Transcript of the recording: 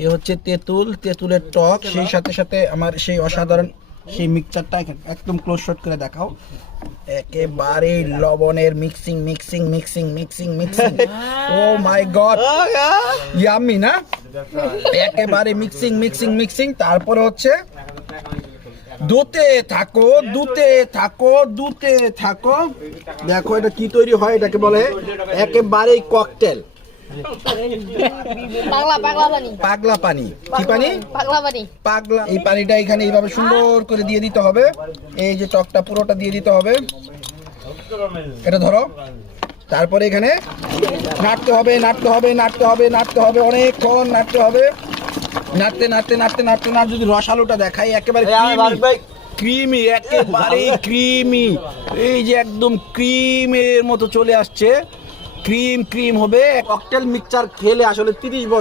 এ হচ্ছে তেঁতুল, তেঁতুলের টক, সেই সাথে সাথে আমার সেই অসাধারণ সেই মিক্সচারটা একদম ক্লোজ শট করে দেখাও। একেবারে লবণের mixing mixing mixing mixing mixing, oh my God, yummy না? একেবারে মিক্সিং মিক্সিং মিক্সিং। তারপরে হচ্ছে দুতে থাকো দুতে থাকো দুতে থাকো। দেখো এটা কি তৈরি হয়, এটাকে বলে একেবারেই ককটেল, পাগলা পানি। কি পানি? পাগলা। এই পানিটা এখানে এইভাবে সুন্দর করে দিয়ে দিতে হবে। এই যে টকটা পুরোটা দিয়ে দিতে হবে। এটা ধরো। তারপরে এখানে নাড়তে হবে নাড়তে হবে নাড়তে হবে নাড়তে হবে, অনেকক্ষণ নাড়তে হবে। নাড়তে নাড়তে নাড়তে নাড়তে নাড়তে যদি রসালোটা দেখাই, একেবারে ক্রিমি, একেবারে ক্রিমি। এই যে একদম ক্রিমের মতো চলে আসছে, ক্রিম ক্রিম হবে। ককটেল মিক্সচার খেলে আসলে 30 বছর